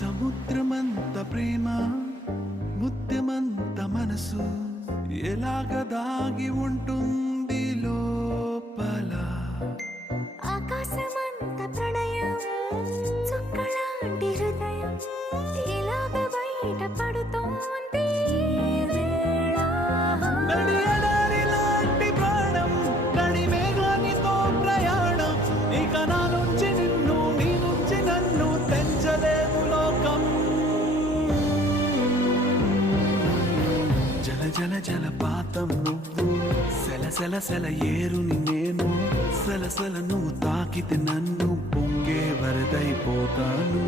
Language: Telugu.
సముద్రమంత ప్రేమ ముత్యమంత మనసు ఎలాగ దాగి ఉంటుంది లోపల. ఆకాశమంత ప్రణయం చుక్కలాంటి హృదయం ఇలాగ బయట పడుతోంది లాంటి ప్రాణం నడి మేఘానితో ప్రయాణం. ఇక నా నుంచి నిన్ను నీ నుంచి నన్ను తెంచలేదు లోకం. జల జల జలపాతం నువ్వు, సెల సెల సెల ఏరుని నేను. సెల సెల నువ్వు తాకితే నన్ను పొంగే వరదైపోతాను.